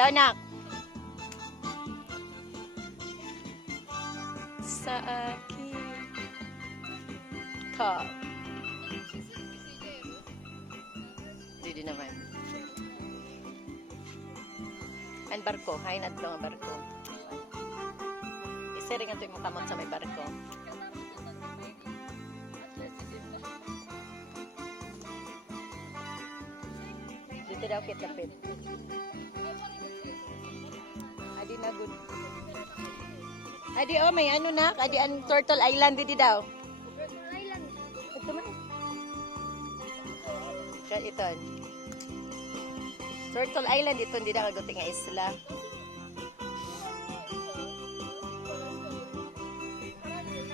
daw, nak. Sa akin. Top. Hindi naman. Ang barko. Hain at ang barko. Isiring ito yung makamot sa may barko. Dito daw kitapit. Adi na good. Adi oh, may ano na. Adi ang Turtle Island dito daw. Turtle Island. Ito man. Siya ito. Turtle Island ito. Hindi na kaguting nga isla.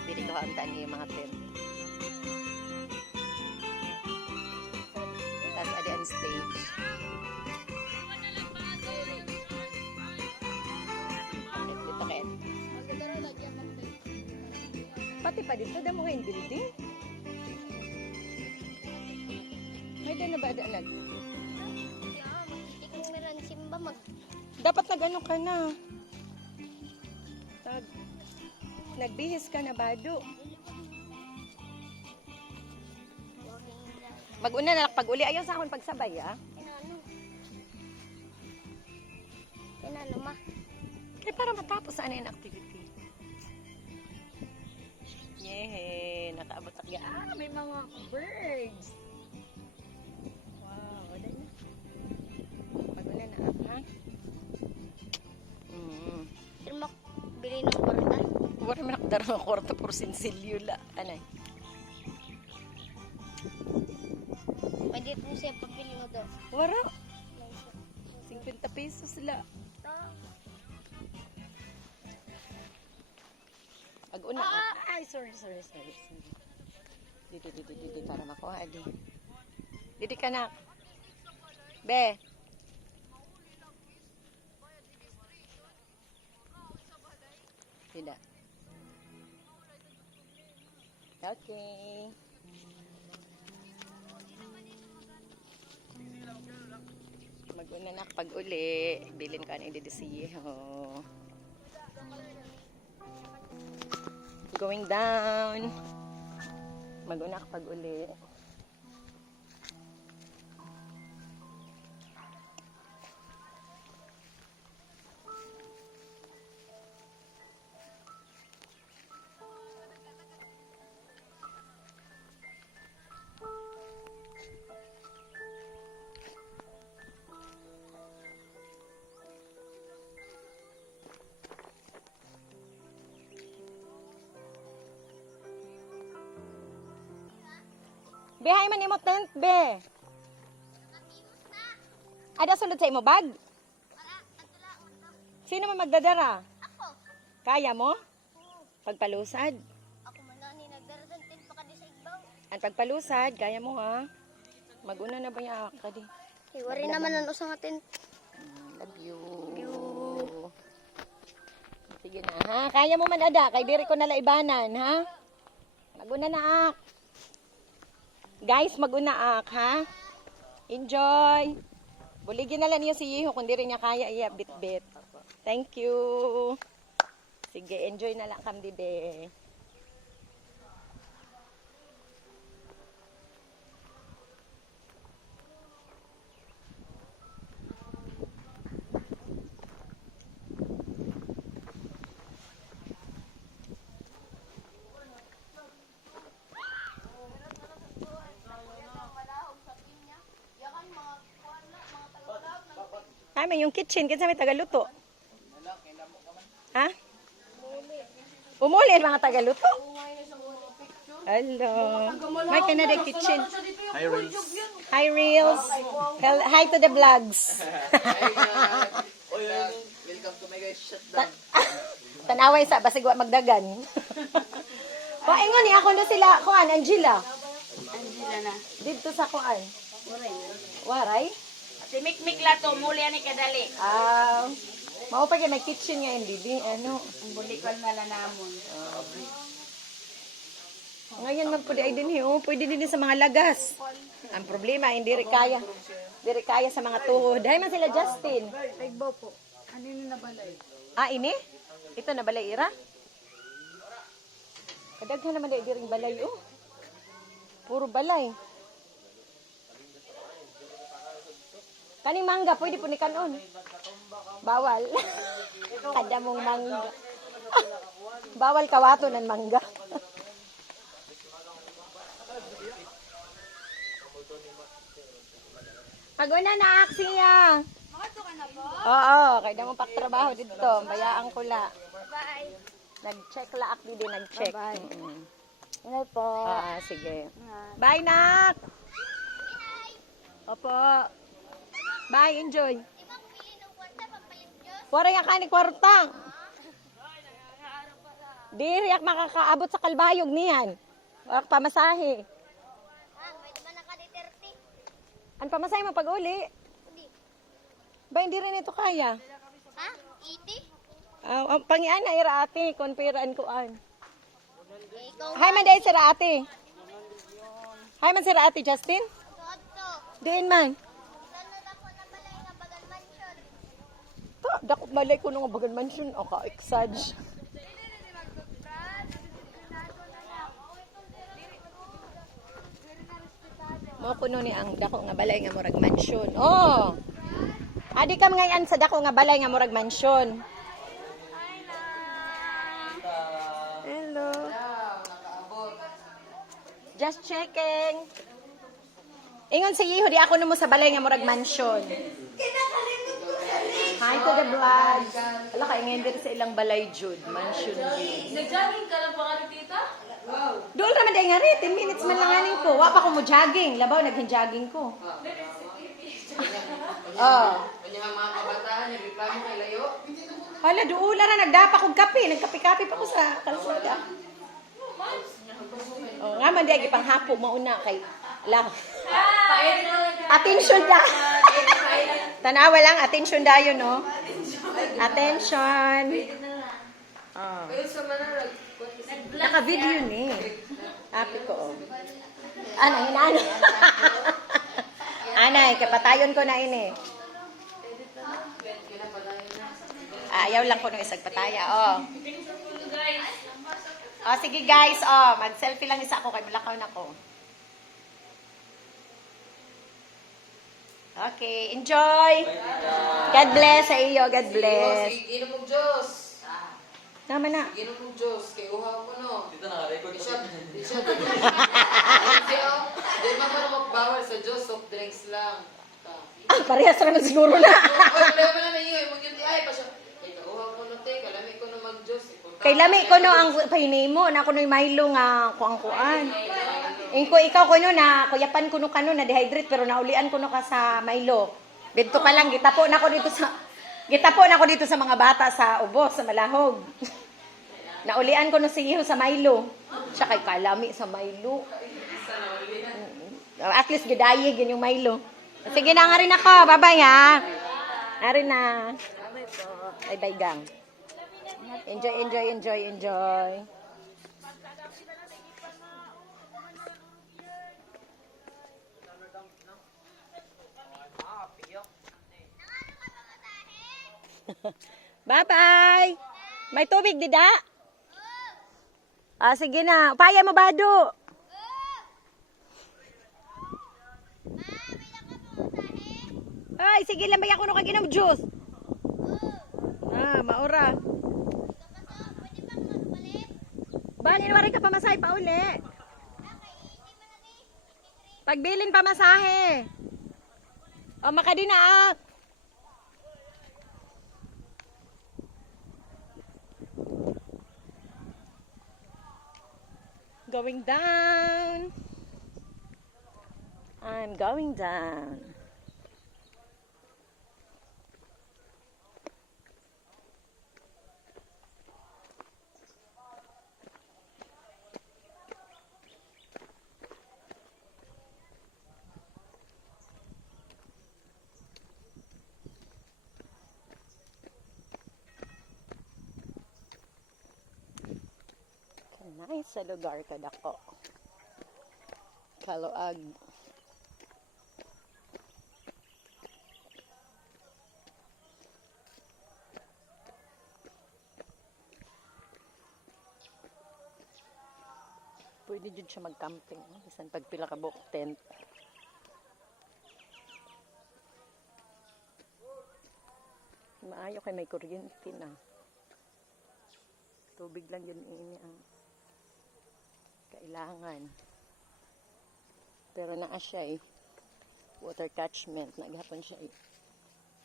Hindi ko hantaan niyo yung mga tent. Tapos adi ang stage. Dito kayo. Pati pa dito, damo nga yung building. May na ba daanan? Ikang meron simba mag... Dapat nag-ano ka na. Nagbihis ka na, Bado. Mag-una na lang pag-uli. Ayaw sa akong pagsabay, ah. Kinano ma? Eh, para matapos na yung activity. Yehe, nakaabot ako. Ah, may mga birds. Wow, wala na. Mag-una na, ha? Sino bili ng kwarta? Wala mo nakadara ng kwarta por sinsilyo la. Anay? Pwede po siya pabili mo doon. Wala. 50 pesos la. Ag-una. Ay, sorry. Didi, para makuha. Didi ka na. Be. Tidak. Okay. Mag-una na pag-uli. Bilin ka na ididisiho. Going down. Mag-una ka pag-uli. Be, hay man imo tent, be. Ada sulod sa imo bag? Sino man magdadara? Ako. Kaya mo? Pagpalusad. Ako man na ni nagdaradantin pa ka di sa igbaw. Ang pagpalusad, kaya mo ha? Maguna na ba yung akadi? Iwari naman ang usang atin. Love you. Sige na ha. Kaya mo man ada. Kay diri ko nalaibanan ha. Maguna na ak. Guys, maguna ak ha. Enjoy. Buligin na lang niyo si Yiho kung di rin niya kaya iya bit-bit. Thank you. Sige, enjoy na lang kami be. Ay, may yung kitchen. Kinsa may tagaluto? Ha? Umuli mga tagaluto? Hello. May Canada kitchen. Hi, Reels. Hi, Reels. Hi to the vlogs. Welcome to my guys. Shutdown. Tanaway sa basigwa magdagan. Paingon ni ako na sila. Kuan, Angela. Angela na. Dito sa kuan. Waray. Waray? Si Mikmik la to, muli ani kadali. Mao pa kay may kitchen nga hindi di ano. Ang bulikon na lang namon. Ngayon man pwede ay din pwede din sa mga lagas. Ang problema hindi rin kaya. Diri kaya sa mga tuhod. Hay man sila Justin. Tagbo po. Ano yun na balay? Ah, ini? Ito na balay ira? Kadaghan naman dahil diring balay, oh. Puro balay. Kaning mangga, pwede po ni kanon. Bawal. Kada mong mangga. Bawal kawato ng mangga. Pag-una na, Aksiya. Makato ka na po? Oo, kaya na mo paktrabaho dito. Bayaan ko la. Bye. Nag-check la, Akdi din nag-check. Bye-bye. Mm-mm. Ano po? Sige. Bye, Nak! Opo. Bye, enjoy. Wala yung kanig kwartang. Diri ak makakaabot sa kalbayog niyan. Wala ka pamasahe. May diba nakadi-30? Ang pamasahe mo pag uli? Hindi. Ba, hindi rin ito kaya. Ha? 80? Pangian na ira ate, konpiraan ko an. Ikaw Hay man dahil sira ate. Hay man sira ate, Justin? Toto. Diin man. Ilan na po na pala yung Bagan Mansion? Dakop malay ko nung bagan mansion. O ka-exage. Mo kuno ni ang dako nga balay nga murag mansion. Oh. Adi ka ngayon sa dako nga balay nga murag mansion. Hello. Just checking. Ingon si Yiho di ako numo sa balay nga murag mansion. Hi to the vlog. Ala kay ngayon dito sa ilang balay jud, mansion jud. Nag-jogging ka lang pa ka tita? Doon naman dahil nga rin, 10 minutes man lang aning ko. Wa pa ko mo jogging. Labaw, naging-jogging ko. Oh. Kanya ang mga kabataan, nagreklamo kay Layo. Hala, doon ra nagdapa kong kape. Nagkape-kape pa ko sa kalsada. Oh, nga man dahil ipanghapo mauna kay la. Attention da. Tanawa lang, attention dayo, no? Attention. Oh. Naka-video ni. Happy ko, oh. Ana, hinano. Anay, kapatayon ko na ini. Ayaw lang ko nung isang pataya, oh. Oh, sige guys, oh. Mag-selfie lang isa ako kay Bulakaw na ko. Okay, enjoy. God bless sa iyo, God bless. Inom mong Diyos. Naman na. Inom mong Diyos. Kay uhaw mo, no? Dito naka-record Di pa. siya. Di man mo naman bawal sa Diyos. Soft drinks lang. Ah, parehas lang na siguro na. Oy, wala mo na na iyo. Mag-yunti ay pa siya. Kay uhaw ko no, te. Kalami ko no mag-Diyos. Kay lami ko no ang pahinimo na kuno Milo nga kuan. Ingko ikaw kuno na kuyapan kuno kano na dehydrate pero naulian kuno ka sa Milo. Dito pa lang gitapo na ko dito sa mga bata sa ubos sa Malahog. Naulian ko no si Iho sa Milo. Siya kay kalami sa Milo. At least gidayig yun yung Milo. Sige na nga rin ako. Bye-bye ha. Narin na. Bye-bye gang. Enjoy, enjoy, enjoy, enjoy. Bye-bye. May tubig, dida? Ah, sige na. Upaya mo, Bado. Ay, sige lang ba ako nung kaginom juice? Ah, maura. Bali, wari ka pamasahe pa uli. Pagbilin pamasahe. O, makadinaak. Going down. I'm going down. Nice sa lugar ka dako. Kaluag. Pwede dyan siya mag-camping. Bisan pagpila ka buok tent. Maayo kay may kuryente na. Tubig lang yun ini ang kailangan. Pero naa siya eh. Water catchment. Naghapon siya eh.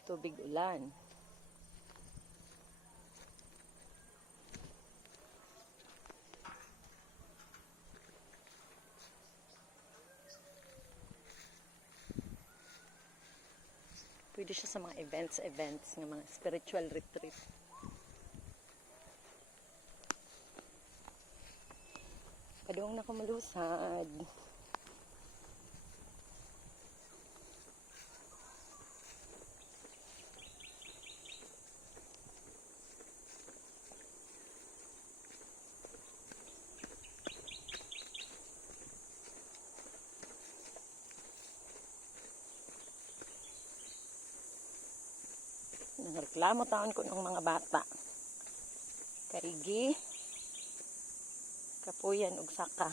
Tubig ulan. Pwede siya sa mga events, ng mga spiritual retreat. Padung na kumulusad. Nangreklamo taon ko ng mga bata. Kaigi, kapuyan ug saka.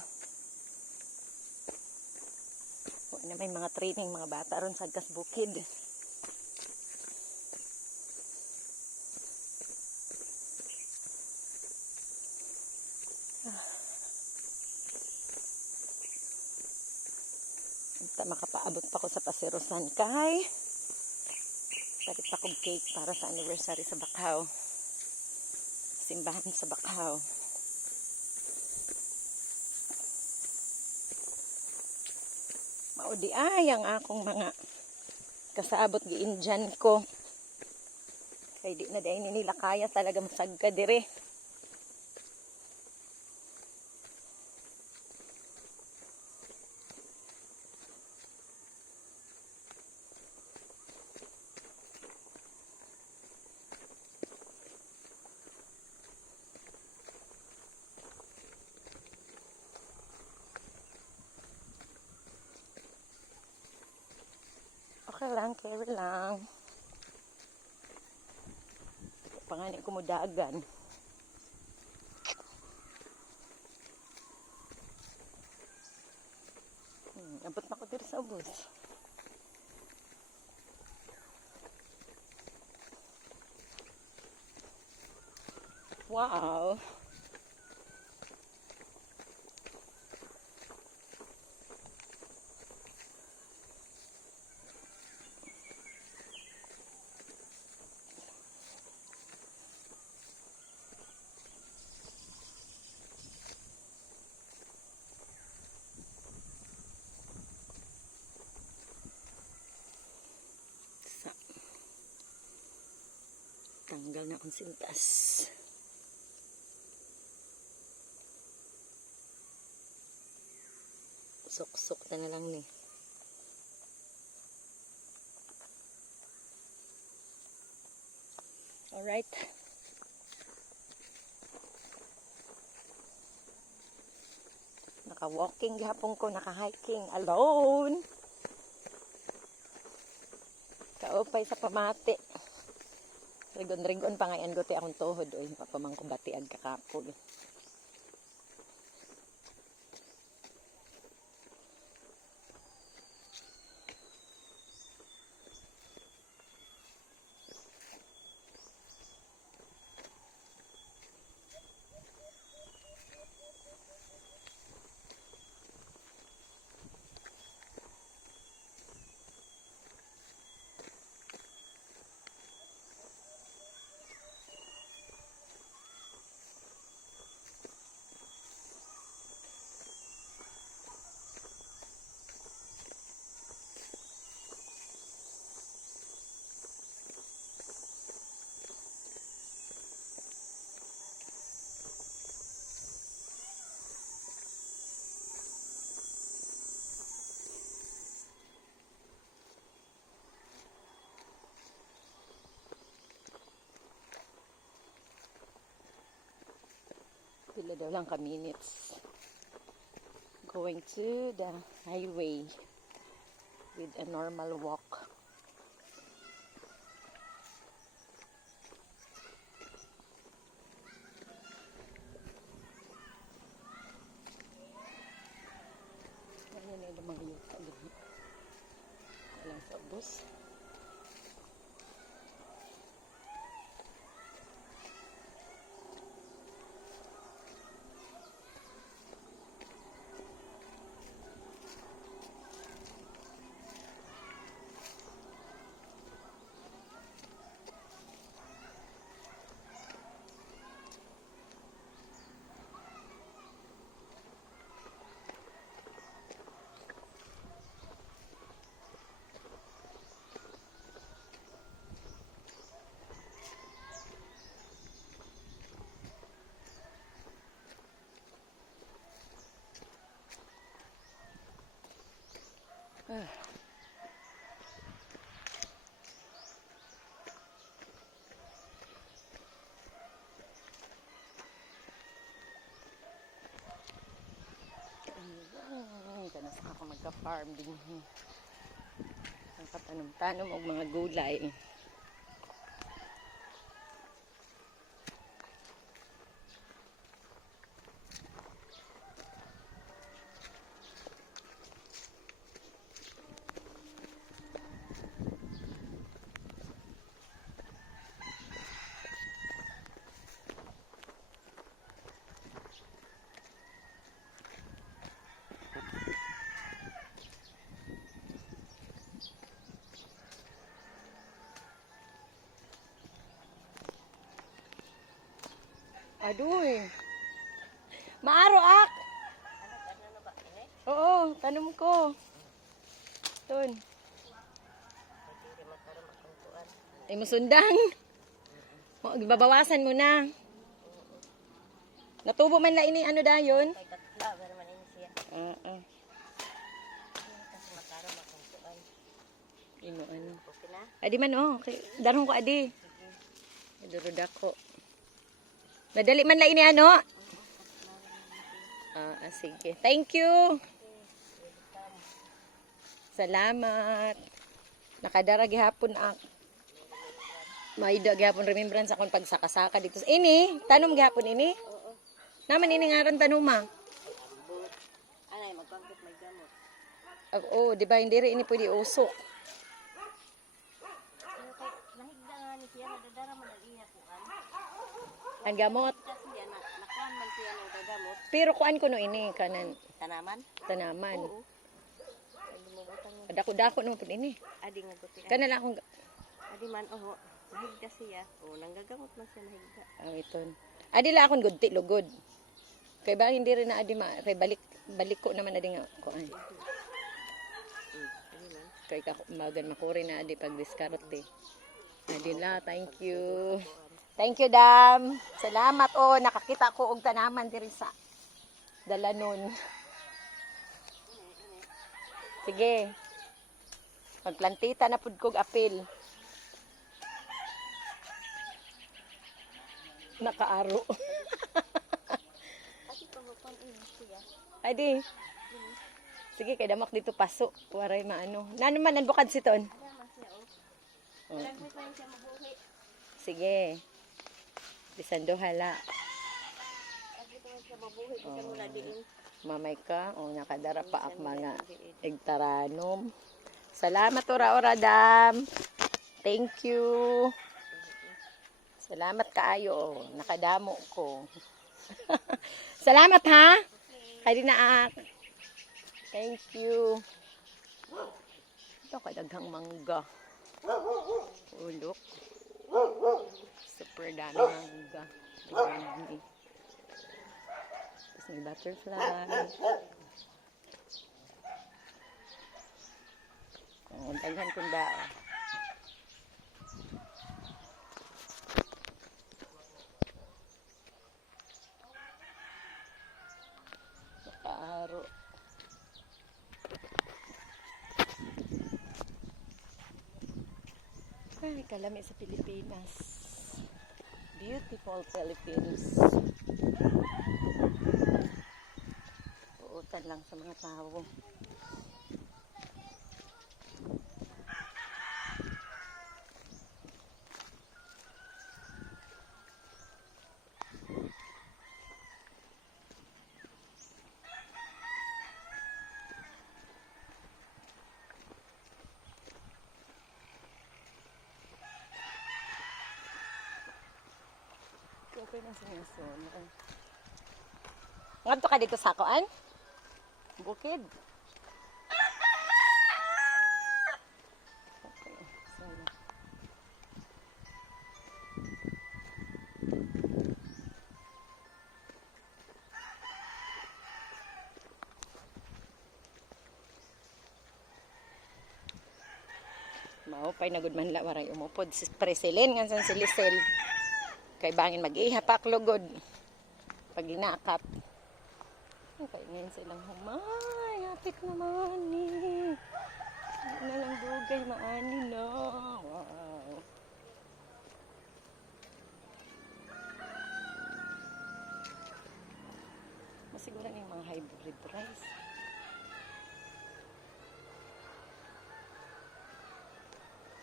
Wala na may mga training mga bata ron sa Kasbukid. Makapaabot pa ko sa Pasirosan kay palit pa kong cake para sa anniversary sa Bakaw. Simbahan sa Bakaw. Maudi ay ang akong mga kasaabot giinjan ko. Kay di na dahil nila kaya talaga masagka dire. Okay lang, carry lang. Panganin ko mo dagan. Abot na ko dito sa ubos. Wow! Tanggal na akong sintas. Sok-sok na lang ni. Alright. Naka-walking gihapon ko, naka-hiking alone. Kaupay sa pamati. Rigon-rigon pa ngayon ko ti akong tuhod. Uy, papamang kubati ag kakapol. Pila daw lang ka minutes. Going to the highway with a normal walk. mga yuta dito. Walang sabos. Kanas ako magka-farm din. Ang katanom-tanom og mga gulay. Aduy. Maaro ak. Oo, tanom ko. Tun. Ay mo sundan. Babawasan mo na. Natubo man na ini ano dayon? Oo. Ino ano. Adi man oh, okay. Darong ko adi. Durod ako. Madali man na ini ano? Sige. Thank you. Salamat. Nakadara gihapon ak. Maida gihapon remembrance akong pagsakasaka dito. Ini, tanom gihapon ini? Oo. Naman ini ngaran tanuma. Anay, magpangkot may gamot. Oo, di ba hindi rin ini pwede usok. Nahigda nga ni siya, nadadara man ang iya po. Ang gamot. Kasi yan, nakuhan man siya ng gagamot. Pero kuan ko no ini kanan Tanaman? tanaman. Oo. Ay, lumubatan mo. Dako-dako no pud ini. Adi nga guti. Kana lang akong Adi man, oho. Nahigda siya. Oo, nanggagamot man siya nahigda. iton. Adi la akong gudti lugod. Kay ba hindi rin na adi kay balik ko naman adi nga kuan. Kay ka magan makuri na adi pag diskarte. Adi la, thank you. Thank you, Dam. Salamat. Oh, nakakita ko og tanaman diri sa Dalanon. Sige. Pagplantita na pud kog apil. Nakaaro. Adi pagkuhan siya. Adi. Sige, kay damak dito paso. Waray maano. Nano man ang bukad siton? Ada man siya, oh. Walang may pa siya mabuhi. Sige. Bisan do hala. Adi ko man siya mabuhi. Kasi mula diin. Mamay ka. O, nakadara pa ak mga egtaranom. Salamat ora-ora, Dam. Thank you. Salamat kaayo. Nakadamo ko. Salamat ha. Kay na ak. Thank you. Ito kadaghang mangga. Ulok. Super dami mangga. Dami. Tapos may butterfly. Daghan kong dao. Nakaaro. Ay, kalami sa Pilipinas. Beautiful Philippines. Uutan lang sa mga tao. Okay na sinusunod. Ngadto ka dito sa kuan? Bukid. Okay, so, maupay na gud man la waray umupod si Presilin nga san si Lisel. Kay bangin mag-iha paklugod. Pag linakap. Okay, ngayon silang humay. Hapit naman eh. Hindi na lang dugay maani na. Wow. Masigura na yung mga hybrid rice.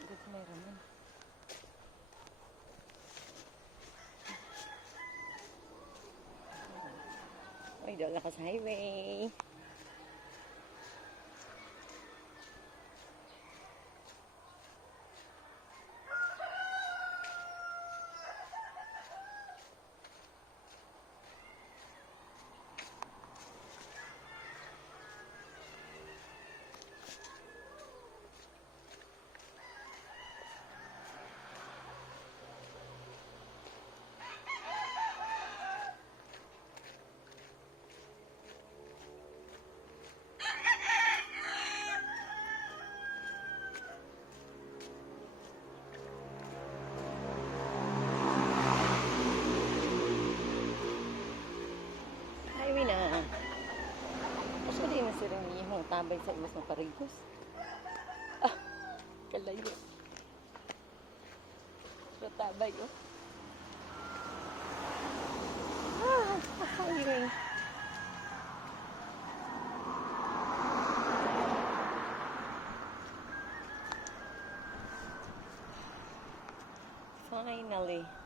Good na raman. Uy, doon ako sa highway. Highway na. Kasi di na silang yung tabay sa imas ng parigos. Ah, kalayo. So tabay, oh. Ah, highway. Finally.